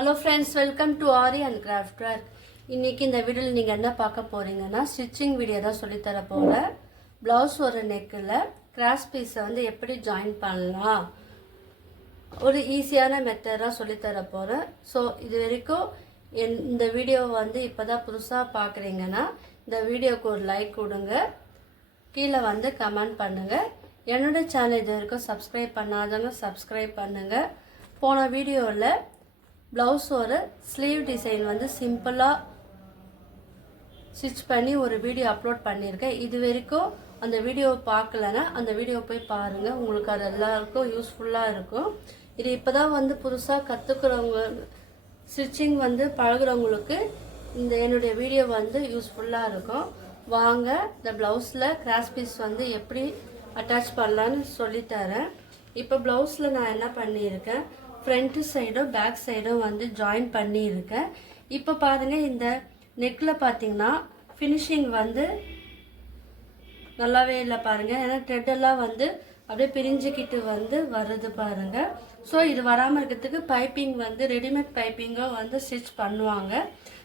Hello friends, welcome to Ari and Craftwork. இன்னைக்கு இந்த வீடியோல நீங்க என்ன பார்க்க போறீங்கன்னா ஸ்டிச்சிங் வீடியோ தான் சொல்லி தர போறேன். ப்ளவுஸ் ஒரு நெக்ல கிராஸ் பீஸை வந்து எப்படி ஜாயின் பண்ணலாம் ஒரு ஈஸியான மெத்தடா சொல்லி தர போறேன். ஸோ இது வரைக்கும் இந்த வீடியோ வந்து இப்பதான் புதுசா பார்க்குறீங்கன்னா இந்த வீடியோக்கு ஒரு லைக் கொடுங்க, கீழே வந்து கமெண்ட் பண்ணுங்க. என்னோட சேனல் இது வரைக்கும் சப்ஸ்கிரைப் பண்ணாதவங்க சப்ஸ்கிரைப் பண்ணுங்க. போன வீடியோவில் ப்ளவுஸ் ஒரு ஸ்லீவ் டிசைன் வந்து சிம்பிளாக ஸ்டிச் பண்ணி ஒரு வீடியோ அப்லோட் பண்ணியிருக்கேன். இது வரைக்கும் அந்த வீடியோ பார்க்கலன்னா அந்த வீடியோ போய் பாருங்கள், உங்களுக்கு அது எல்லாருக்கும் யூஸ்ஃபுல்லாக இருக்கும். இது இப்போ தான் வந்து புதுசாக கற்றுக்கிறவங்க ஸ்டிச்சிங் வந்து பழகுறவங்களுக்கு இந்த என்னுடைய வீடியோ வந்து யூஸ்ஃபுல்லாக இருக்கும். வாங்க இந்த ப்ளவுஸில் கிராஸ் பீஸ் வந்து எப்படி அட்டாச் பண்ணலான்னு சொல்லித்தரேன். இப்போ ப்ளவுஸில் நான் என்ன பண்ணியிருக்கேன், ஃப்ரண்ட்டு சைடும் பேக் சைடும் வந்து ஜாயின் பண்ணியிருக்கேன். இப்போ பாருங்கள், இந்த நெக்கில் பார்த்தீங்கன்னா ஃபினிஷிங் வந்து நல்லாவே இல்லை பாருங்கள். ஏன்னா த்ரெட்டெல்லாம் வந்து அப்படியே பிரிஞ்சுக்கிட்டு வந்து வருது பாருங்கள். ஸோ இது வராமல் இருக்கிறதுக்கு பைப்பிங் வந்து ரெடிமேட் பைப்பிங்கும் வந்து ஸ்டிச் பண்ணுவாங்க.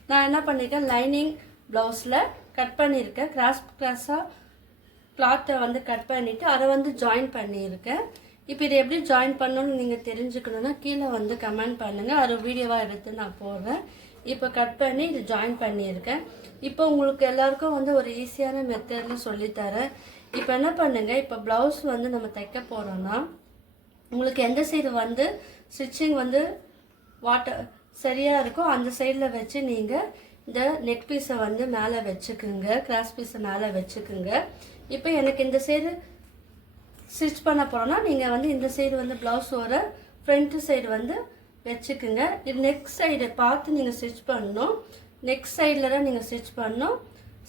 நான் என்ன பண்ணியிருக்கேன், லைனிங் ப்ளவுஸில் கட் பண்ணியிருக்கேன். கிராஸாக கிளாத்தை வந்து கட் பண்ணிவிட்டு அதை வந்து ஜாயின் பண்ணியிருக்கேன். இப்போ இதை எப்படி ஜாயின் பண்ணணும்னு நீங்கள் தெரிஞ்சுக்கணுன்னா கீழே வந்து கமெண்ட் பண்ணுங்கள், அது வீடியோவாக எடுத்து நான் போடுறேன். இப்போ கட் பண்ணி இது ஜாயின் பண்ணியிருக்கேன். இப்போ உங்களுக்கு எல்லாருக்கும் வந்து ஒரு ஈஸியான மெத்தடில் சொல்லித்தரேன். இப்போ என்ன பண்ணுங்கள், இப்போ ப்ளவுஸ் வந்து நம்ம தைக்க போகிறோன்னா உங்களுக்கு எந்த சைடு வந்து ஸ்டிச்சிங் வந்து சரியாக இருக்கோ அந்த சைடில் வச்சு நீங்கள் இந்த நெக் பீஸை வந்து மேலே வச்சுக்குங்க, கிராஸ் பீஸை மேலே வச்சுக்குங்க. இப்போ எனக்கு இந்த சைடு ஸ்டிச் பண்ண போகிறோன்னா நீங்கள் வந்து இந்த சைடு வந்து ப்ளவுஸோட ஃப்ரண்ட்டு சைடு வந்து வச்சுக்குங்க. இது நெக் சைடு பார்த்து நீங்கள் ஸ்டிச் பண்ணணும். நெக் சைடில் தான் நீங்கள் ஸ்டிச் பண்ணணும்,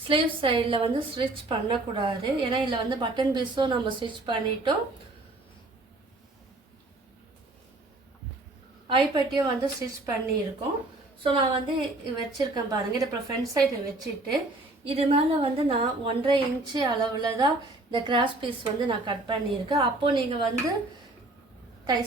ஸ்லீவ் சைடில் வந்து ஸ்டிச் பண்ணக்கூடாது. ஏன்னா இதில் வந்து பட்டன் பீஸும் நம்ம ஸ்டிச் பண்ணிட்டோம், ஐப்பட்டியும் வந்து ஸ்டிச் பண்ணியிருக்கோம். ஸோ நான் வந்து வச்சுருக்கேன் பாருங்கள். இது அப்புறம் ஃப்ரண்ட் சைடு வச்சுட்டு இது மேலே வந்து நான் 1.5 இன்ச்சு அளவில் தான் இந்த கிராஸ் பீஸ் வந்து நான் கட் பண்ணியிருக்கேன். அப்போது நீங்கள் வந்து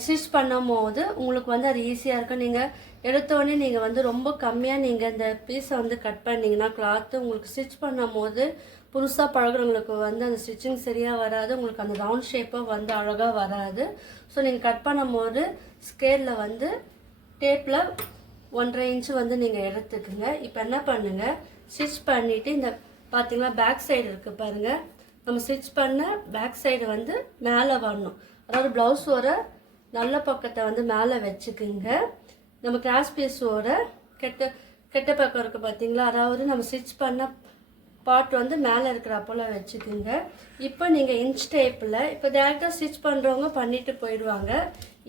ஸ்டிச் பண்ணும் போது உங்களுக்கு வந்து அது ஈஸியாக இருக்கும். நீங்கள் எடுத்தோடனே நீங்கள் வந்து ரொம்ப கம்மியாக நீங்கள் இந்த பீஸை வந்து கட் பண்ணிங்கன்னா கிளாத்து உங்களுக்கு ஸ்டிச் பண்ணும் போது புதுசாக பழகுறவங்களுக்கு வந்து அந்த ஸ்டிச்சிங் சரியாக வராது, உங்களுக்கு அந்த ரவுண்ட் ஷேப்பாக வந்து அழகாக வராது. ஸோ நீங்கள் கட் பண்ணும் போது ஸ்கேலில் வந்து டேப்பில் 1.5 இன்ச்சு வந்து நீங்கள் எடுத்துக்குங்க. இப்போ என்ன பண்ணுங்கள், ஸ்டிச் பண்ணிவிட்டு இந்த பார்த்தீங்களா பேக் சைடு இருக்குது பாருங்கள், நம்ம ஸ்டிச் பண்ண பேக் சைடு வந்து மேலே வரணும். அதாவது ப்ளவுஸோட நல்ல பக்கத்தை வந்து மேலே வச்சுக்குங்க. நம்ம கிராஸ் பீஸோட கெட்ட பக்கம் இருக்குது பார்த்தீங்களா, அதாவது நம்ம ஸ்டிச் பண்ண பார்ட் வந்து மேலே இருக்கிற போல் வச்சுக்குங்க. இப்போ நீங்கள் இன்ச் டேப்பில் இப்போ டேரெக்டாக ஸ்டிச் பண்ணுறவங்க பண்ணிட்டு போயிடுவாங்க.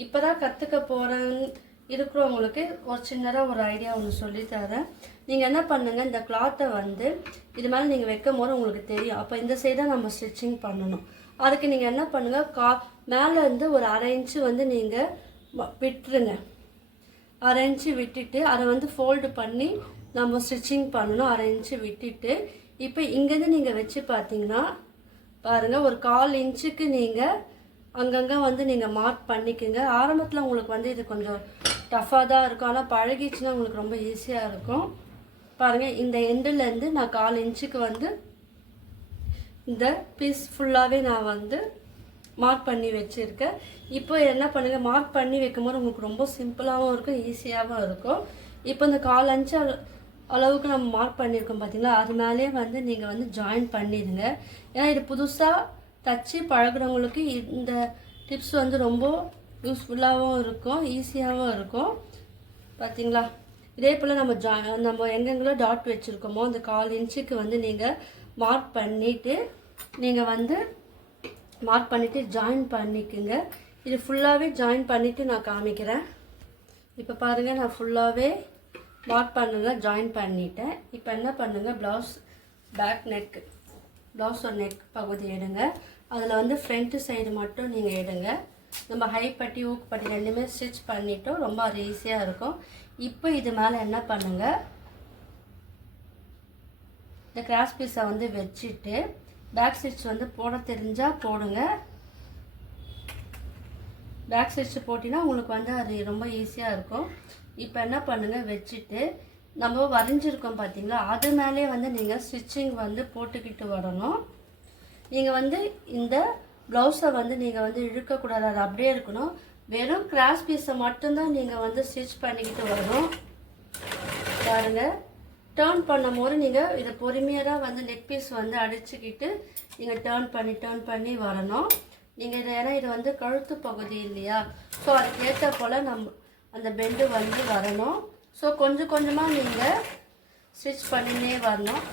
இப்போ தான் கற்றுக்க போகிறேன்னு இருக்கிறவங்களுக்கு ஒரு சின்னதாக ஒரு ஐடியா ஒன்று சொல்லித்தரேன். நீங்கள் என்ன பண்ணுங்கள், இந்த கிளாத்தை வந்து இது மேலே நீங்கள் வைக்கும் போது உங்களுக்கு தெரியும். அப்போ இந்த சைடாக நம்ம ஸ்டிச்சிங் பண்ணணும். அதுக்கு நீங்கள் என்ன பண்ணுங்கள், மேலே இருந்து ஒரு 1/2 இன்ச்சு வந்து நீங்கள் விட்டுருங்க. 1/2 இன்ச்சு விட்டுட்டு அதை வந்து ஃபோல்டு பண்ணி நம்ம ஸ்டிச்சிங் பண்ணணும். 1/2 இன்ச்சு விட்டுட்டு இப்போ இங்கேருந்து நீங்கள் வச்சு பார்த்தீங்கன்னா பாருங்கள், ஒரு 1/4 இன்ச்சுக்கு நீங்கள் அங்கங்கே வந்து நீங்கள் மார்க் பண்ணிக்கோங்க. ஆரம்பத்தில் உங்களுக்கு வந்து இது கொஞ்சம் டஃப்பாக தான் இருக்கும், ஆனால் பழகிச்சுன்னா உங்களுக்கு ரொம்ப ஈஸியாக இருக்கும். பாருங்கள், இந்த எண்டுலேருந்து நான் 1/4 இன்ச்சுக்கு வந்து இந்த பீஸ் ஃபுல்லாகவே நான் வந்து மார்க் பண்ணி வச்சுருக்கேன். இப்போ என்ன பண்ணுங்கள், மார்க் பண்ணி வைக்கும்போது உங்களுக்கு ரொம்ப சிம்பிளாகவும் இருக்கும், ஈஸியாகவும் இருக்கும். இப்போ இந்த 1/4 இன்ச்சு அளவுக்கு நம்ம மார்க் பண்ணியிருக்கோம் பார்த்தீங்களா, அது மேலேயே வந்து நீங்கள் வந்து ஜாயின் பண்ணிடுங்க. ஏன்னா இது புதுசாக தச்சு பழகுறவங்களுக்கு இந்த டிப்ஸ் வந்து ரொம்ப யூஸ்ஃபுல்லாகவும் இருக்கும், ஈஸியாகவும் இருக்கும். பார்த்தீங்களா, இதே போல் நம்ம எங்கெங்கெல்லாம் டாட் வச்சுருக்கோமோ அந்த 1/4 இன்ச்சுக்கு வந்து நீங்கள் மார்க் பண்ணிவிட்டு ஜாயின் பண்ணிக்கோங்க. இது ஃபுல்லாகவே ஜாயின் பண்ணிவிட்டு நான் காமிக்கிறேன். இப்போ பாருங்கள், நான் ஃபுல்லாகவே மார்க் பண்ணுங்க, ஜாயின் பண்ணிட்டேன். இப்போ என்ன பண்ணுங்கள், ப்ளவுஸோட நெக் பகுதி எடுங்க. அதில் வந்து ஃப்ரண்ட்டு சைடு மட்டும் நீங்கள் எடுங்க. நம்ம ஹை பட்டி ஊக்கு பட்டி ரெண்டுமே ஸ்டிச் பண்ணிட்டோம், ரொம்ப அது ஈஸியாக இருக்கும். இப்போ இது மேலே என்ன பண்ணுங்கள், இந்த கிராஸ் பீஸை வந்து வச்சுட்டு பேக் ஸ்டிச் வந்து போட தெரிஞ்சால் போடுங்க. பேக் ஸ்டிச் போட்டிங்கன்னா உங்களுக்கு வந்து அது ரொம்ப ஈஸியாக இருக்கும். இப்போ என்ன பண்ணுங்கள் வச்சுட்டு நம்ம வரைஞ்சிருக்கோம் பார்த்தீங்களா, அது மேலே வந்து நீங்கள் ஸ்டிச்சிங் வந்து போட்டுக்கிட்டு வரணும். நீங்கள் வந்து இந்த ப்ளவுஸை வந்து நீங்கள் வந்து இழுக்கக்கூடாது, அது அப்படியே இருக்கணும். வெறும் கிராஸ் பீஸை மட்டும்தான் நீங்கள் வந்து ஸ்டிச் பண்ணிக்கிட்டு வரணும். பாருங்கள், டேர்ன் பண்ணும்போது நீங்கள் இதை பொறுமையாக தான் வந்து நெக் பீஸ் வந்து அடிச்சுக்கிட்டு நீங்கள் டேர்ன் பண்ணி வரணும். நீங்கள் இதை ஏன்னா இது வந்து கழுத்து பகுதி இல்லையா, ஸோ அதுக்கேற்ற போல் அந்த பெண்டு வந்து வரணும். ஸோ கொஞ்சம் கொஞ்சமாக நீங்கள் ஸ்டிச் பண்ணினே வரணும்.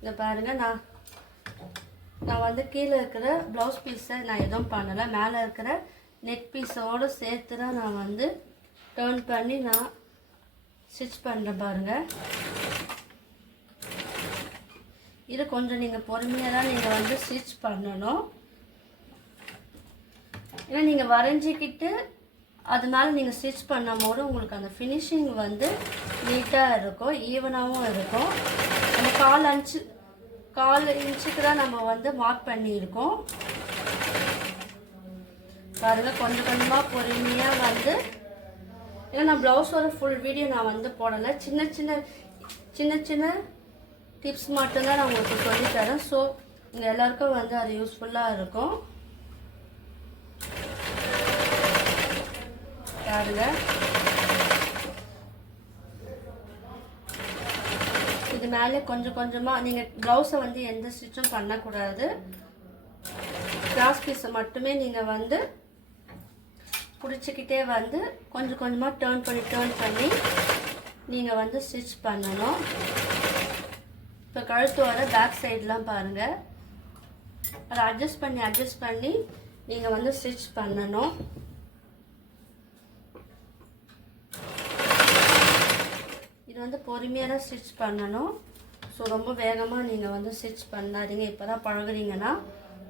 இதை பாருங்கள், நான் வந்து கீழே இருக்கிற ப்ளவுஸ் பீஸை நான் எதுவும் பண்ணலை, மேலே இருக்கிற நெக் பீஸோடு சேர்த்து தான் நான் வந்து டேர்ன் பண்ணி நான் ஸ்டிச் பண்ணுறேன். பாருங்கள், இது கொஞ்சம் நீங்கள் பொறுமையாக தான் நீங்கள் வந்து ஸ்டிச் பண்ணணும். ஏன்னா நீங்கள் வரைஞ்சிக்கிட்டு அதனால நீங்கள் ஸ்டிச் பண்ணும்போது உங்களுக்கு அந்த ஃபினிஷிங் வந்து நீட்டாக இருக்கும், ஈவனாகவும் இருக்கும். நம்ம 1/4 இன்ச்சுக்கு தான் நம்ம வந்து மார்க் பண்ணியிருக்கோம். பாருங்கள், கொஞ்சம் கொஞ்சமாக பொறுமையாக வந்து, ஏன்னா நான் ப்ளவுஸோட ஃபுல் வீடியோ நான் வந்து போடலை, சின்ன சின்ன டிப்ஸ் மட்டும்தான் நான் உங்களுக்கு சொல்லித்தரேன். ஸோ இங்கே எல்லாருக்கும் வந்து அது யூஸ்ஃபுல்லாக இருக்கும். பாருங்க, இது மேலே கொஞ்சம் கொஞ்சமாக நீங்கள் ப்ளவுஸை வந்து எந்த ஸ்டிச்சும் பண்ணக்கூடாது. கிராஸ் பீஸை மட்டுமே நீங்கள் வந்து பிடிச்சிக்கிட்டே வந்து கொஞ்சம் கொஞ்சமாக டேர்ன் பண்ணி நீங்கள் வந்து ஸ்டிச் பண்ணணும். இப்போ கழுத்தோட பேக் சைட்லாம் பாருங்கள், அதை அட்ஜஸ்ட் பண்ணி நீங்கள் வந்து ஸ்டிச் பண்ணணும். இது வந்து பொறுமையாக தான் ஸ்டிச் பண்ணணும். ஸோ ரொம்ப வேகமாக நீங்கள் வந்து ஸ்டிச் பண்ணாதீங்க. இப்போ தான் பழகுறீங்கன்னா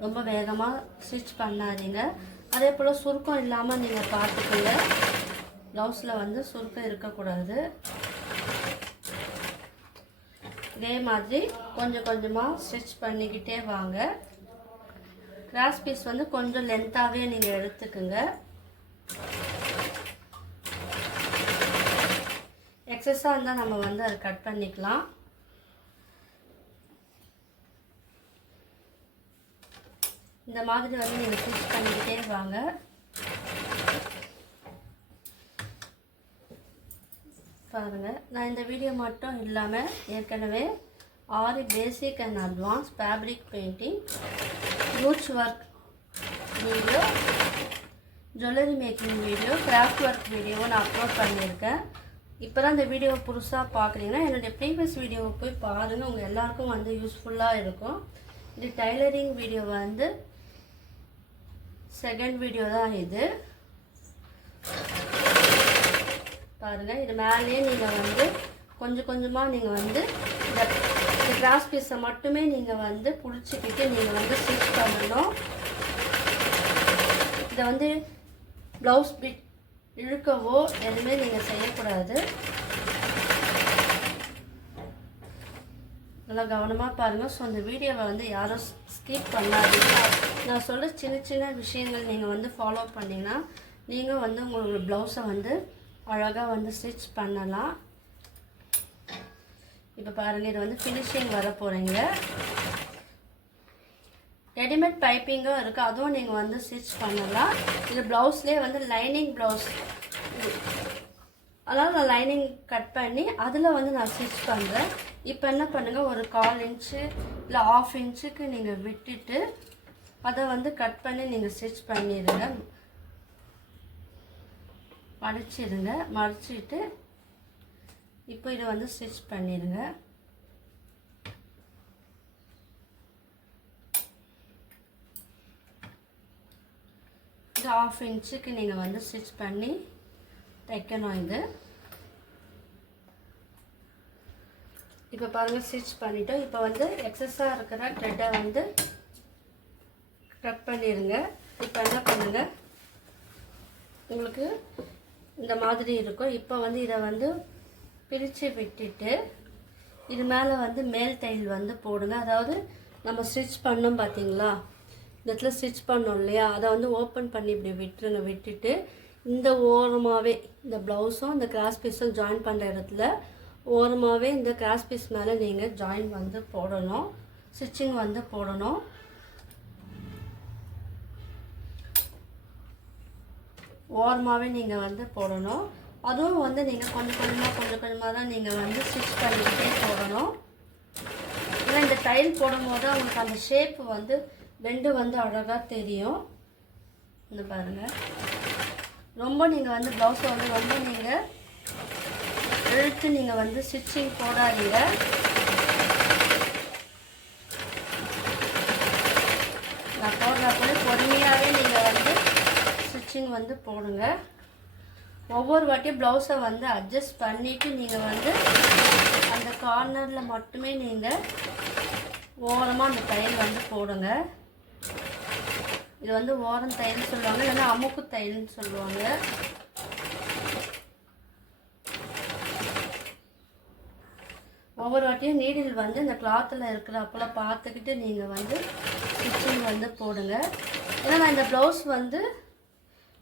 ரொம்ப வேகமாக ஸ்டிச் பண்ணாதீங்க. அதே போல் சுருக்கம் இல்லாமல் நீங்கள் பார்த்துக்கோங்க. ப்ளவுஸில் வந்து சுருக்கம் இருக்கக்கூடாது. இதே மாதிரி கொஞ்சம் கொஞ்சமாக ஸ்டிச் பண்ணிக்கிட்டே வாங்க. கிராஸ் பீஸ் வந்து கொஞ்சம் லென்த்தாகவே நீங்கள் எடுத்துக்குங்க. எக்ஸஸாக இருந்தால் நம்ம வந்து அதை கட் பண்ணிக்கலாம். இந்த மாதிரி வந்து நீங்கள் ஸ்டிச் பண்ணிக்கிட்டே வாங்க. பாருங்கள், நான் இந்த வீடியோ மட்டும் இல்லாமல் ஏற்கனவே 6 பேசிக் and advance fabric painting, roots work video, jewellery making video, craft work வீடியோவை நான் அப்லோட் பண்ணியிருக்கேன். இப்போ தான் இந்த வீடியோவை புதுசாக பார்க்குறீங்கன்னா என்னுடைய ப்ரீவியஸ் வீடியோவை போய் பாருங்கள், உங்கள் எல்லாருக்கும் வந்து யூஸ்ஃபுல்லாக இருக்கும். இது டைலரிங் வீடியோ வந்து செகண்ட் வீடியோ தான் இது. பாருங்கள், இது மேலேயே நீங்கள் வந்து கொஞ்சம் கொஞ்சமாக நீங்கள் வந்து இந்த கிராஸ் பீஸை மட்டுமே நீங்கள் வந்து பிடிச்சிக்கிட்டு நீங்கள் வந்து ஸ்டிச் பண்ணணும். இதை வந்து ப்ளவுஸ் பிட் இழுக்கவோ எதுவுமே நீங்கள் செய்யக்கூடாது. நல்லா கவனமாக பாருங்கள். ஸோ அந்த வீடியோவை வந்து யாரும் ஸ்கிப் பண்ணாதீங்க. நான் சொல்கிற சின்ன விஷயங்கள் நீங்கள் வந்து ஃபாலோ பண்ணிங்கன்னா நீங்கள் வந்து உங்களோட ப்ளவுஸை வந்து அழகாக வந்து ஸ்டிச் பண்ணலாம். இப்போ பாருங்கள், இது வந்து ஃபினிஷிங் வர போகிறீங்க. ரெடிமேட் பைப்பிங்கும் இருக்குது, அதுவும் நீங்கள் வந்து ஸ்டிச் பண்ணலாம். இது ப்ளவுஸ்லேயே வந்து லைனிங் ப்ளவுஸ், அதனால் நான் லைனிங் கட் பண்ணி அதில் வந்து நான் ஸ்டிச் பண்ணுறேன். இப்போ என்ன பண்ணுங்கள், ஒரு 1/4 இன்ச்சு இல்லை 1/2 இன்ச்சுக்கு நீங்கள் விட்டுட்டு அதை வந்து கட் பண்ணி நீங்கள் ஸ்டிச் பண்ணிடுங்க. மடிச்சிட்டு இப்போ இதை வந்து ஸ்டிச் பண்ணிடுங்க. இது 1/2 இன்ச்சுக்கு நீங்கள் வந்து ஸ்டிச் பண்ணி தைக்கணும். இது இப்போ பாருங்கள், ஸ்டிச் பண்ணிவிட்டோம். இப்போ வந்து எக்ஸஸாக இருக்கிற த்ரெட்டை வந்து கட் பண்ணிடுங்க. இப்போ என்ன பண்ணுங்கள், உங்களுக்கு இந்த மாதிரி இருக்கும். இப்போ வந்து இதை வந்து பிரித்து விட்டுட்டு இது மேலே வந்து மேல் தையல் வந்து போடுங்க. அதாவது நம்ம ஸ்டிச் பண்ணோம் பார்த்தீங்களா, இந்த இடத்துல ஸ்டிச் பண்ணோம் இல்லையா, அதை வந்து ஓப்பன் பண்ணி இப்படி விட்டுருங்க. விட்டுட்டு இந்த ஓரமாகவே இந்த ப்ளவுஸும் இந்த கிராஸ் பீஸும் ஜாயின் பண்ணுற இடத்துல ஓரமாகவே இந்த கிராஸ் பீஸ் மேலே நீங்கள் ஜாயின் வந்து போடணும், ஸ்டிச்சிங் வந்து போடணும். ஓரமாகவே நீங்கள் வந்து போடணும். அதுவும் வந்து நீங்கள் கொஞ்சம் கொஞ்சமாக தான் நீங்கள் வந்து ஸ்டிச் பண்ணிக்கிட்டே போடணும். ஏன்னா இந்த டைல் போடும்போது உங்களுக்கு அந்த ஷேப் வந்து பெண்டு வந்து அழகாக தெரியும். இந்த பாருங்கள், ரொம்ப நீங்கள் வந்து ப்ளவுஸை வந்து ரொம்ப நீங்கள் இழுத்து நீங்கள் வந்து ஸ்டிச்சிங் போடாதீங்க. நான் போடுறப்போ பொறுமையாகவே நீங்கள் வந்து ஸ்டிச்சிங் வந்து போடுங்க. ஒவ்வொரு வாட்டியும் ப்ளவுஸை வந்து அட்ஜஸ்ட் பண்ணிவிட்டு நீங்கள் வந்து அந்த கார்னரில் மட்டுமே நீங்கள் ஓரமாக அந்த தையல் வந்து போடுங்க. இது வந்து ஓரம் தையல் சொல்லுவாங்க, இல்லைன்னா அமுக்கு தையல்னு சொல்லுவாங்க. ஒவ்வொரு வாட்டியும் நீடில் வந்து இந்த கிளாத்தில் இருக்கிற அப்போலாம் பார்த்துக்கிட்டு நீங்கள் வந்து ஸ்டிச்சிங் வந்து போடுங்க. ஏன்னா நான் இந்த ப்ளவுஸ் வந்து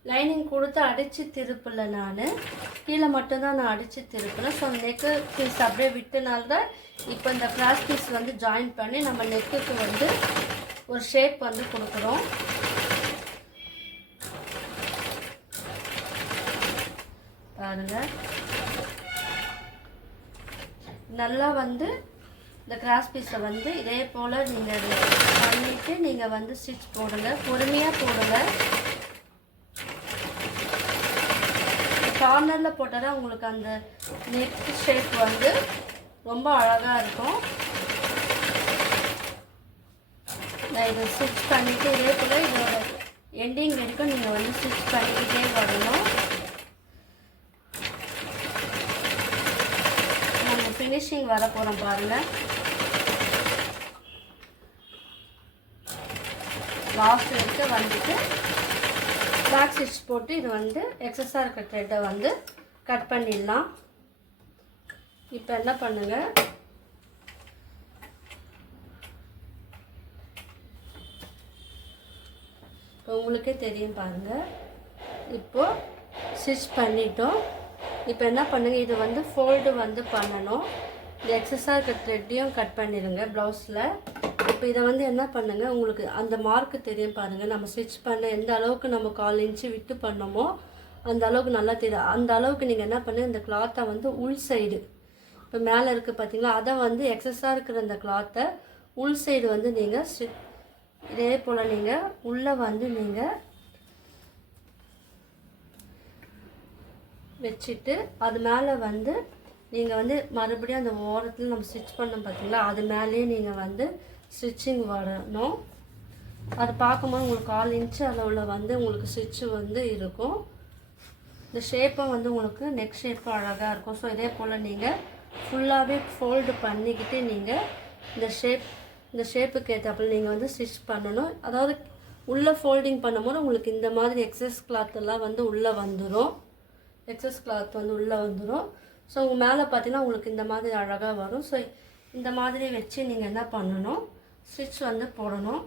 லைனிங் கொடுத்து அடித்து திருப்பலை, நான் கீழே மட்டும்தான் நான் அடித்து திருப்பினேன். ஸோ நெக்கு பீஸ் அப்படியே விட்டனால்தான் இப்போ இந்த கிராஸ் பீஸ் வந்து ஜாயின் பண்ணி நம்ம நெக்குக்கு வந்து ஒரு ஷேப் வந்து கொடுக்குறோம். பாருங்கள், நல்லா வந்து இந்த கிராஸ் பீஸை வந்து இதே போல் நீங்கள் பண்ணிவிட்டு நீங்கள் வந்து ஸ்டிச் போடுங்க, பொறுமையாக போடுங்க. கார்னரில் போட்டால் தான் உங்களுக்கு அந்த நெக் ஷேப் வந்து ரொம்ப அழகாக இருக்கும். நான் இதை ஸ்டிச் பண்ணிவிட்டு இதே போல் இதோட எண்டிங் வரைக்கும் நீங்கள் வந்து ஸ்டிச் பண்ணிக்கிட்டே வரணும். நம்ம ஃபினிஷிங் வர போகிறோம் பாருங்கள். லாஸ்ட் வரைக்கும் வந்துட்டு பேக் ஸ்டிச் போட்டு இது வந்து எக்ஸஸாக இருக்க த்ரெட்டை வந்து கட் பண்ணிடலாம். இப்போ என்ன பண்ணுங்கள், உங்களுக்கே தெரியும் பாருங்கள். இப்போது ஸ்டிச் பண்ணிட்டோம். இப்போ என்ன பண்ணுங்கள், இது வந்து ஃபோல்டு வந்து பண்ணணும். இந்த எக்ஸஸாக இருக்க த்ரெட்டையும் கட் பண்ணிடுங்க ப்ளவுஸில். இப்போ இதை வந்து என்ன பண்ணுங்கள், உங்களுக்கு அந்த மார்க்கு தெரியும் பாருங்கள். நம்ம ஸ்டிச் பண்ண எந்த அளவுக்கு நம்ம 1/4 இன்ச்சு விட்டு பண்ணோமோ அந்த அளவுக்கு நல்லா தெரியும். அந்த அளவுக்கு நீங்கள் என்ன பண்ணுங்கள், இந்த கிளாத்தை வந்து உள் சைடு இப்போ மேலே இருக்குது பார்த்தீங்களா, அதை வந்து எக்ஸஸாக இருக்கிற அந்த கிளாத்தை உள் சைடு வந்து நீங்கள் இதே போல் நீங்கள் உள்ளே வந்து நீங்கள் வச்சுட்டு அது மேலே வந்து நீங்கள் வந்து மறுபடியும் அந்த ஓரத்தில் நம்ம ஸ்டிச் பண்ணோம் பார்த்தீங்களா, அது மேலேயே நீங்கள் வந்து ஸ்டிச்சிங் வரணும். அது பார்க்கும்போது உங்களுக்கு 1/4 இன்ச்சு அளவில் வந்து உங்களுக்கு ஸ்டிச்சு வந்து இருக்கும். இந்த ஷேப்பும் வந்து உங்களுக்கு நெக் ஷேப்பும் அழகாக இருக்கும். ஸோ இதே போல் நீங்கள் ஃபுல்லாகவே ஃபோல்டு பண்ணிக்கிட்டு நீங்கள் இந்த ஷேப்புக்கு ஏற்றாப்புல நீங்கள் வந்து ஸ்டிச் பண்ணணும். அதாவது உள்ளே ஃபோல்டிங் பண்ணும்போது உங்களுக்கு இந்த மாதிரி எக்ஸஸ் கிளாத்தெல்லாம் வந்து உள்ளே வந்துடும். எக்ஸஸ் கிளாத் வந்து உள்ளே வந்துடும். ஸோ உங்கள் மேலே பார்த்தீங்கன்னா உங்களுக்கு இந்த மாதிரி அழகாக வரும். ஸோ இந்த மாதிரி வச்சு நீங்கள் என்ன பண்ணணும், ஸ்டிச் வந்து போடணும்.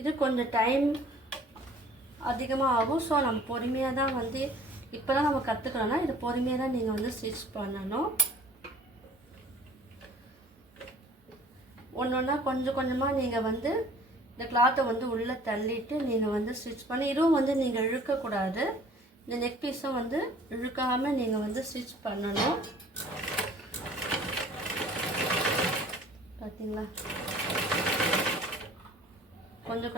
இது கொஞ்சம் டைம் அதிகமாக ஆகும். ஸோ நம்ம பொறுமையாக தான் வந்து இப்போ தான் நம்ம கற்றுக்கிறோன்னா இது பொறுமையாக தான் நீங்கள் வந்து ஸ்டிச் பண்ணணும். ஒன்று ஒன்றா கொஞ்சம் கொஞ்சமாக நீங்கள் வந்து இந்த கிளாத்தை வந்து உள்ளே தள்ளிட்டு நீங்கள் வந்து ஸ்டிச் பண்ணி, இதுவும் வந்து நீங்கள் இழுக்கக்கூடாது. இந்த நெக் பீஸும் வந்து இழுக்காமல் நீங்கள் வந்து ஸ்டிச் பண்ணணும். பார்த்தீங்களா, கொஞ்சம்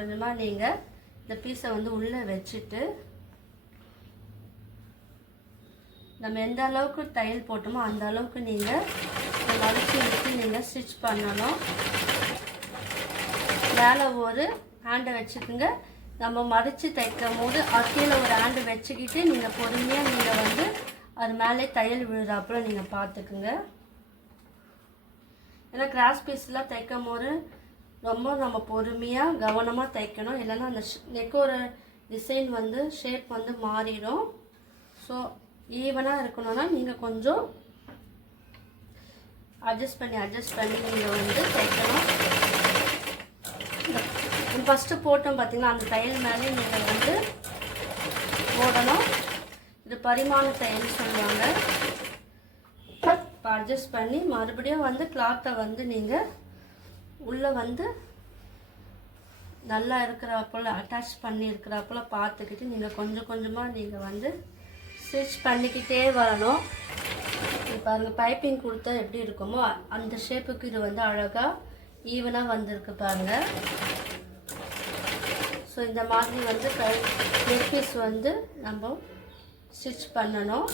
கொஞ்சமாக நீங்கள் இந்த பீஸை வந்து உள்ளே வச்சுட்டு நம்ம எந்த அளவுக்கு தையல் போட்டோமோ அந்த அளவுக்கு நீங்கள் மடிச்சு வச்சு நீங்கள் ஸ்டிச் பண்ணணும். மேலே ஒரு ஹேண்டை வச்சுக்கோங்க. நம்ம மடித்து தைக்கும் போது கீழே ஒரு ஹேண்டு வச்சுக்கிட்டு நீங்கள் பொறுமையாக நீங்கள் வந்து அது மேலே தையல் விழுறாப்புல நீங்கள் பார்த்துக்குங்க. ஏன்னா கிராஸ் பீஸ்லாம் தைக்கும் போது ரொம்ப நம்ம பொறுமையாக கவனமாக தைக்கணும். இல்லைன்னா அந்த நெக்கோட டிசைன் வந்து ஷேப் வந்து மாறிடும். ஸோ ஈவனாக இருக்கணும்னா நீங்கள் கொஞ்சம் அட்ஜஸ்ட் பண்ணி நீங்கள் வந்து தைக்கணும். ஃபஸ்ட்டு போட்டோம் பார்த்தீங்கன்னா அந்த தையல் மேலே நீங்கள் வந்து போடணும். இது பரிமாண தையல் சொல்லுவாங்க. இப்போ அட்ஜஸ்ட் பண்ணி மறுபடியும் வந்து கிளாத்தை வந்து நீங்கள் உள்ளே வந்து நல்லா இருக்கிறப்போல் அட்டாச் பண்ணி இருக்கிறப்போல் பார்த்துக்கிட்டு நீங்கள் கொஞ்சம் கொஞ்சமாக நீங்கள் வந்து ஸ்டிச் பண்ணிக்கிட்டே வரணும். இப்போ பாருங்கள் பைப்பிங் கொடுத்தா எப்படி இருக்குமோ அந்த ஷேப்புக்கு இது வந்து அழகாக ஈவனாக வந்திருக்கு பாருங்கள். ஸோ இந்த மாதிரி வந்து நெக் பீஸ் வந்து நம்ம ஸ்டிச் பண்ணணும்.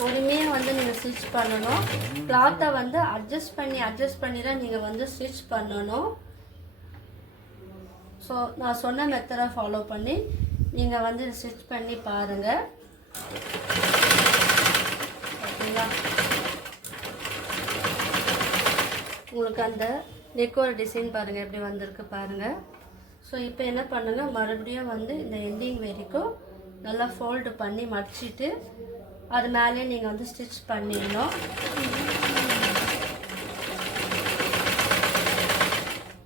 பொறுமையாக வந்து நீங்கள் ஸ்டிச் பண்ணணும். கிளாத்தை வந்து அட்ஜஸ்ட் பண்ணி தான் நீங்கள் வந்து ஸ்டிச் பண்ணணும். ஸோ நான் சொன்ன மெத்தடை ஃபாலோ பண்ணி நீங்கள் வந்து ஸ்டிச் பண்ணி பாருங்கள். ஓகேங்களா? உங்களுக்கு அந்த நெக்கோட டிசைன் பாருங்கள் எப்படி வந்திருக்கு பாருங்கள். ஸோ இப்போ என்ன பண்ணுங்கள், மறுபடியும் வந்து இந்த எண்டிங் வரைக்கும் நல்லா ஃபோல்டு பண்ணி மடிச்சிட்டு அது மேலே நீங்கள் வந்து ஸ்டிச் பண்ணிடணும்.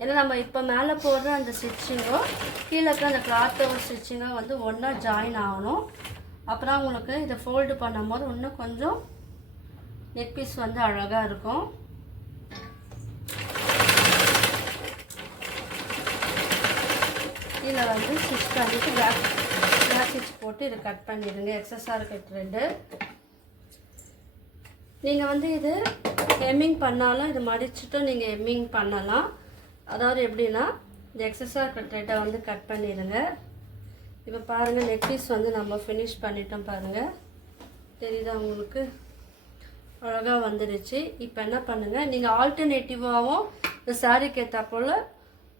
ஏன்னா நம்ம இப்போ மேலே போடுற அந்த ஸ்டிச்சிங்கோ கீழே இருக்கிற அந்த கிளாத்தோட ஸ்டிச்சிங்கோ வந்து ஒன்றா ஜாயின் ஆகணும். அப்புறம் உங்களுக்கு இதை ஃபோல்டு பண்ணும் போது இன்னும் கொஞ்சம் நெக் பீஸ் வந்து அழகாக இருக்கும். கீழே வந்து ஸ்டிச் பண்ணிவிட்டு பேக் ஸ்டிச் போட்டு இதை கட் பண்ணிடுங்க. எக்ஸஸாக இருக்க த்ரெட்டு நீங்கள் வந்து இது ஹெம்மிங் பண்ணாலும் இது மடிச்சுட்டும் நீங்கள் ஹெம்மிங் பண்ணலாம். அதாவது எப்படின்னா இந்த எக்ஸஸாக இருக்க த்ரெட்டை வந்து கட் பண்ணிடுங்க. இப்போ பாருங்கள் நெக் பீஸ் வந்து நம்ம ஃபினிஷ் பண்ணிட்டோம் பாருங்கள். தெரியுதா உங்களுக்கு? அழகாக வந்துடுச்சு. இப்போ என்ன பண்ணுங்கள், நீங்கள் ஆல்டர்னேட்டிவாகவும் இந்த சாரீக்கு ஏற்ற போல்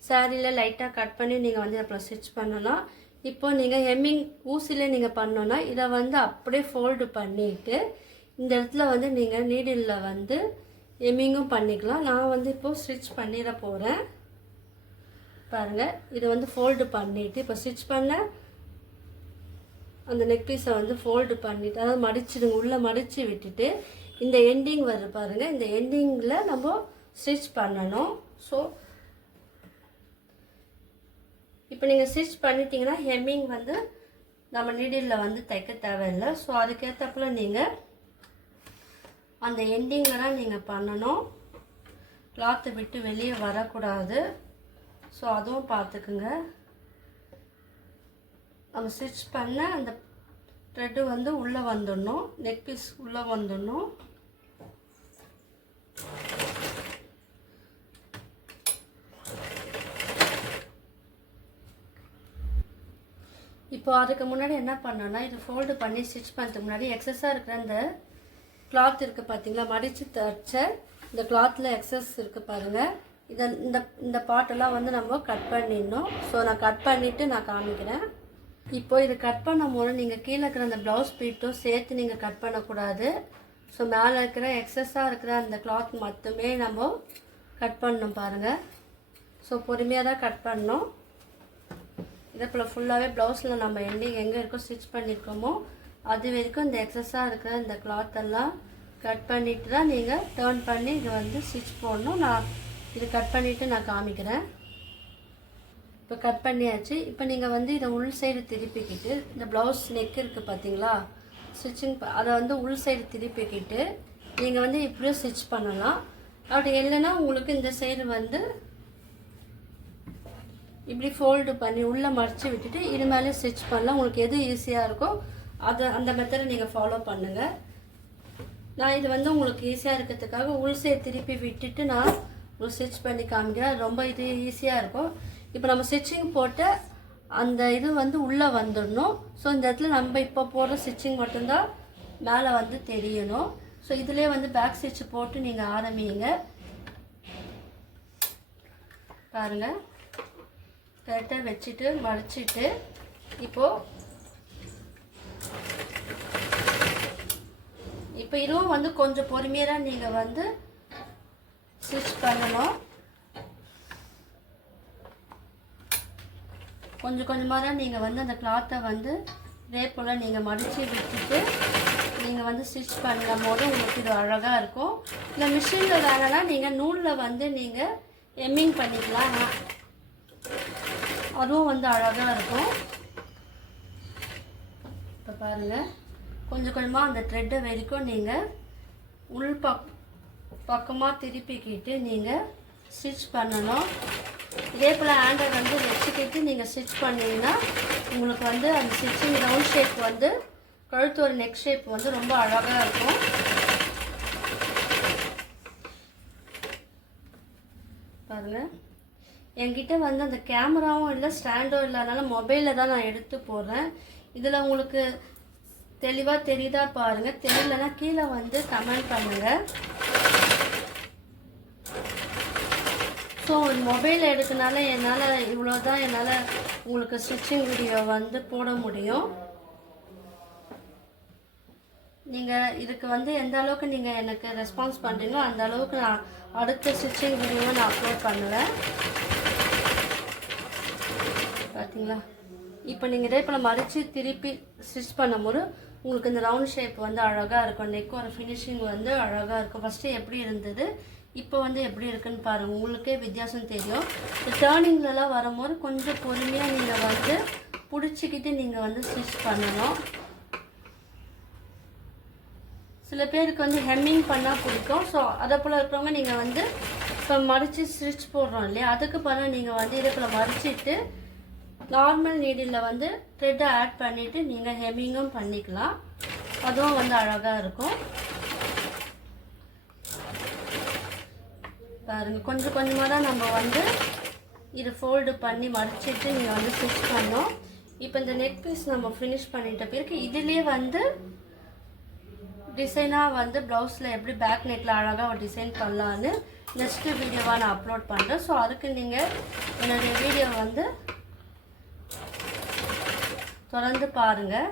சாரியில் லைட்டாக கட் பண்ணி நீங்கள் வந்து அப்புறம் ஸ்டிச் பண்ணலாம். இப்போ நீங்கள் ஹெம்மிங் ஊசியிலே நீங்கள் பண்ணோன்னா இதை வந்து அப்படியே ஃபோல்டு பண்ணிவிட்டு இந்த இடத்துல வந்து நீங்கள் நீடிலில் வந்து ஹெம்மிங்கும் பண்ணிக்கலாம். நான் வந்து இப்போது ஸ்டிச் பண்ணிட போகிறேன். பாருங்கள் இதை வந்து ஃபோல்டு பண்ணிவிட்டு இப்போ ஸ்டிச் பண்ண அந்த நெக் பீஸை வந்து ஃபோல்டு பண்ணிவிட்டு அதாவது மடிச்சிடுங்க. உள்ளே மடித்து விட்டுட்டு இந்த எண்டிங் வருது பாருங்கள், இந்த எண்டிங்கில் நம்ம ஸ்டிச் பண்ணணும். ஸோ இப்போ நீங்கள் ஸ்டிச் பண்ணிட்டீங்கன்னா ஹெம்மிங் வந்து நம்ம நீடிலில் வந்து தைக்க தேவையில்லை. ஸோ அதுக்கேற்றப்பல நீங்கள் அந்த எண்டிங்கில் தான் நீங்கள் பண்ணணும். கிளாத்தை விட்டு வெளியே வரக்கூடாது. ஸோ அதுவும் பார்த்துக்குங்க. நம்ம ஸ்டிச் பண்ண அந்த த்ரெட்டு வந்து உள்ளே வந்துடணும், நெக் பீஸ் உள்ளே வந்துடணும். இப்போ அதுக்கு முன்னாடி என்ன பண்ணோன்னா இது ஃபோல்டு பண்ணி ஸ்டிச் பண்ணுறதுக்கு முன்னாடி எக்ஸஸாக இருக்கிற அந்த கிளாத் இருக்குது பார்த்தீங்களா, மடித்து தைச்ச இந்த கிளாத்தில் எக்ஸஸ் இருக்குது பாருங்கள். இதை இந்த பாட்டெல்லாம் வந்து நம்ம கட் பண்ணிடணும். ஸோ நான் கட் பண்ணிவிட்டு நான் காமிக்கிறேன். இப்போ இது கட் பண்ணும் போது நீங்கள் கீழே இருக்கிற அந்த ப்ளவுஸ் பீட்டும் சேர்த்து நீங்கள் கட் பண்ணக்கூடாது. ஸோ மேலே இருக்கிற எக்ஸஸாக இருக்கிற அந்த கிளாத் மட்டுமே நம்ம கட் பண்ணணும் பாருங்கள். ஸோ பொறுமையாக தான் கட் பண்ணணும். இதே போல் ஃபுல்லாகவே ப்ளவுஸில் நம்ம எண்டிங் எங்கே இருக்கோ ஸ்டிச் பண்ணியிருக்கோமோ அது வரைக்கும் இந்த எக்ஸஸாக இருக்கிற இந்த கிளாத்தெல்லாம் கட் பண்ணிவிட்டு தான் நீங்கள் டர்ன் பண்ணி இது வந்து ஸ்டிச் போடணும். நான் இது கட் பண்ணிவிட்டு நான் காமிக்கிறேன். இப்போ கட் பண்ணியாச்சு. இப்போ நீங்கள் வந்து இதை உள் சைடு திருப்பிக்கிட்டு இந்த ப்ளவுஸ் நெக் இருக்குது பார்த்தீங்களா, ஸ்டிச்சிங் அதை வந்து உள் சைடு திருப்பிக்கிட்டு நீங்கள் வந்து இப்படியும் ஸ்டிச் பண்ணலாம். அப்படி இல்லைன்னா உங்களுக்கு இந்த சைடு வந்து இப்படி ஃபோல்டு பண்ணி உள்ளே மடித்து விட்டுட்டு இது மேலே ஸ்டிச் பண்ணலாம். உங்களுக்கு எது ஈஸியாக இருக்கோ அந்த மெத்தடை நீங்கள் ஃபாலோ பண்ணுங்கள். நான் இது வந்து உங்களுக்கு ஈஸியாக இருக்கிறதுக்காக உள் சைடு திருப்பி விட்டுட்டு நான் ஒரு ஸ்டிச் பண்ணி காமிக்கிறேன். ரொம்ப இது ஈஸியாக இருக்கும். இப்போ நம்ம ஸ்டிச்சிங் போட்டு அந்த இது வந்து உள்ளே வந்துடணும். ஸோ இந்த இடத்துல நம்ம இப்போ போடுற ஸ்டிச்சிங் மட்டும்தான் மேலே வந்து தெரியணும். ஸோ இதிலே வந்து பேக் ஸ்டிச் போட்டு நீங்கள் ஆரம்பிங்க. பாருங்கள் கரெக்டாக வச்சுட்டு மடிச்சிட்டு இப்போ இதுவும் வந்து கொஞ்சம் பொறுமையாக தான் நீங்கள் வந்து ஸ்டிச் பண்ணணும். கொஞ்சம் கொஞ்சமாக தான் நீங்கள் வந்து அந்த கிளாத்தை வந்து இதே போல் நீங்கள் மடித்து விட்டுட்டு நீங்கள் வந்து ஸ்டிச் பண்ணும் போது உங்களுக்கு இது அழகாக இருக்கும். இல்லை மிஷினில் வேணும்னா நீங்கள் நூலில் வந்து நீங்கள் எம்மிங் பண்ணிக்கலாம். அதுவும் வந்து அழகாக இருக்கும். இப்போ பாருங்கள், கொஞ்சம் கொஞ்சமாக அந்த த்ரெட்டை வரைக்கும் நீங்கள் உள் பக்கமாக திருப்பிக்கிட்டு நீங்கள் ஸ்டிச் பண்ணணும். இதே போல் ஹேண்டை வந்து வச்சுக்கிட்டு நீங்கள் ஸ்டிச் பண்ணிங்கன்னா உங்களுக்கு வந்து அந்த ஸ்டிச்சிங் ரவுண்ட் ஷேப் வந்து கழுத்து ஒரு நெக் ஷேப் வந்து ரொம்ப அழகாக இருக்கும். பாருங்கள், என்கிட்ட வந்து அந்த கேமராவும் இல்லை, ஸ்டாண்டும் இல்லாதனால மொபைலில் தான் நான் எடுத்து போடுறேன். இதில் உங்களுக்கு தெளிவாக தெரியுதா பாருங்கள். தெரியலன்னா கீழே வந்து கமெண்ட் பண்ணுங்கள். ஸோ மொபைல் எடுக்கனால என்னால் இவ்வளோ தான் என்னால் உங்களுக்கு ஸ்டிச்சிங் வீடியோ வந்து போட முடியும். நீங்கள் இதுக்கு வந்து எந்த அளவுக்கு நீங்கள் எனக்கு ரெஸ்பான்ஸ் பண்ணுறீங்களோ அந்த அளவுக்கு நான் அடுத்த ஸ்டிச்சிங் வீடியோவை நான் அப்லோட் பண்ணுவேன். பார்த்தீங்களா, இப்போ நீங்கள் இதே போல் மடித்து திருப்பி ஸ்டிச் பண்ணும்போது உங்களுக்கு இந்த ரவுண்ட் ஷேப் வந்து அழகாக இருக்கும். நெக் ஒரு ஃபினிஷிங் வந்து அழகாக இருக்கும். ஃபஸ்ட்டு எப்படி இருந்தது, இப்போ வந்து எப்படி இருக்குன்னு பாருங்கள், உங்களுக்கே வித்தியாசம் தெரியும். இந்த டேர்னிங்லலாம் வரும்போது கொஞ்சம் பொறுமையாக நீங்கள் வந்து பிடிச்சிக்கிட்டு நீங்கள் வந்து ஸ்டிச் பண்ணணும். சில பேருக்கு வந்து ஹெம்மிங் பண்ணால் பிடிக்கும். ஸோ அதை போல் இருக்கிறவங்க நீங்கள் வந்து இப்போ மடித்து ஸ்டிச் போடுறோம் இல்லையா, அதுக்கு பிறகு நீங்கள் வந்து இதே போல் மடிச்சிட்டு நார்மல் நீடில் வந்து த்ரெட்டை ஆட் பண்ணிவிட்டு நீங்கள் ஹெம்மிங்கும் பண்ணிக்கலாம். அதுவும் வந்து அழகாக இருக்கும். பாருங்கள், கொஞ்சம் கொஞ்சமாக தான் நம்ம வந்து இது ஃபோல்டு பண்ணி மடிச்சிட்டு நீங்கள் வந்து ஸ்டிச் பண்ணோம். இப்போ இந்த நெக் பீஸ் நம்ம ஃபினிஷ் பண்ணிட்ட பிறகு இதுலேயே வந்து டிசைனாக வந்து ப்ளவுஸில் எப்படி பேக் நெக்கில் அழகாக ஒரு டிசைன் பண்ணலான்னு நெக்ஸ்ட்டு வீடியோவாக நான் அப்லோட் பண்ணுறேன். ஸோ அதுக்கு நீங்கள் என்னுடைய வீடியோ வந்து தொடர்ந்து பாருங்கள்.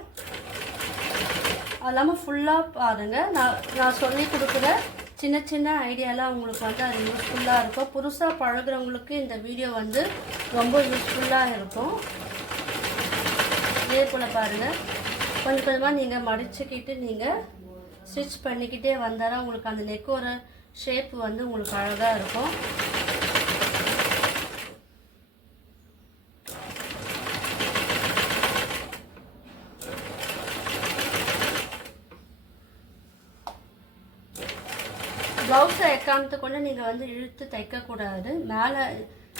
அது இல்லாமல் ஃபுல்லாக பாருங்கள். நான் சொல்லி கொடுக்குற சின்ன சின்ன ஐடியாலாம் உங்களுக்கு வந்து அது யூஸ்ஃபுல்லாக இருக்கும். புதுசாக பழகுறவங்களுக்கு இந்த வீடியோ வந்து ரொம்ப யூஸ்ஃபுல்லாக இருக்கும். இதே போல் பாருங்கள், கொஞ்சம் கொஞ்சமாக நீங்கள் மடிச்சுக்கிட்டு நீங்கள் ஸ்டிச் பண்ணிக்கிட்டே வந்தால் உங்களுக்கு அந்த நெக்கோட ஷேப் வந்து உங்களுக்கு அழகாக இருக்கும். ப்ளவுஸை எக்காரணத்தை கொண்டு நீங்கள் வந்து இழுத்து தைக்கக்கூடாது. மேலே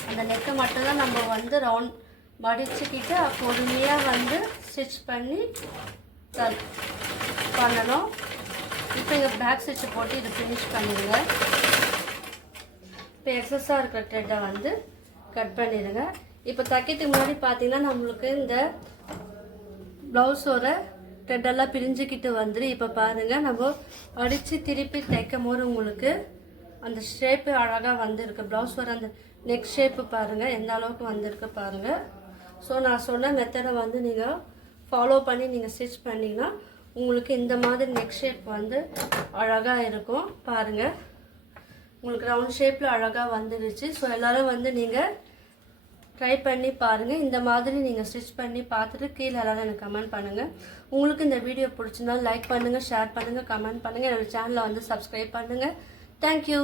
அந்த நெக்கை மட்டும்தான் நம்ம வந்து ரவுண்ட் மடிச்சுக்கிட்டு பொறுமையாக வந்து ஸ்டிச் பண்ணி பண்ணணும். இப்போ இங்கே பேக் ஸ்டிச்சை போட்டு இது ஃபினிஷ் பண்ணிடுங்க. இப்போ எக்ஸஸாக இருக்கிற த்ரெட்டை வந்து கட் பண்ணிடுங்க. இப்போ தைக்கிறதுக்கு முன்னாடி பார்த்தீங்கன்னா நம்மளுக்கு இந்த ப்ளவுஸோட த்ரெட்டெல்லாம் பிரிஞ்சுக்கிட்டு வந்துடும். இப்போ பாருங்கள், நம்ம அடித்து திருப்பி தைக்கும் போது உங்களுக்கு அந்த ஷேப்பு அழகாக வந்திருக்கு. ப்ளவுஸ் வர அந்த நெக் ஷேப்பு பாருங்கள் எந்த அளவுக்கு வந்திருக்கு பாருங்கள். ஸோ நான் சொன்ன மெத்தடை வந்து நீங்கள் ஃபாலோ பண்ணி நீங்கள் ஸ்டிச் பண்ணிங்கன்னா உங்களுக்கு இந்த மாதிரி நெக் ஷேப் வந்து அழகாக இருக்கும். பாருங்கள், உங்களுக்கு ரவுண்ட் ஷேப்பில் அழகாக வந்துடுச்சு. ஸோ எல்லோரும் வந்து நீங்கள் ட்ரை பண்ணி பாருங்கள். இந்த மாதிரி நீங்கள் ஸ்டிச் பண்ணி பார்த்துட்டு கீழே எல்லோரும் எனக்கு கமெண்ட் பண்ணுங்கள். உங்களுக்கு இந்த வீடியோ பிடிச்சிருந்தாலும் லைக் பண்ணுங்கள், ஷேர் பண்ணுங்கள், கமெண்ட் பண்ணுங்கள். என்னோடய சேனலை வந்து சப்ஸ்கிரைப் பண்ணுங்கள். தேங்க்யூ.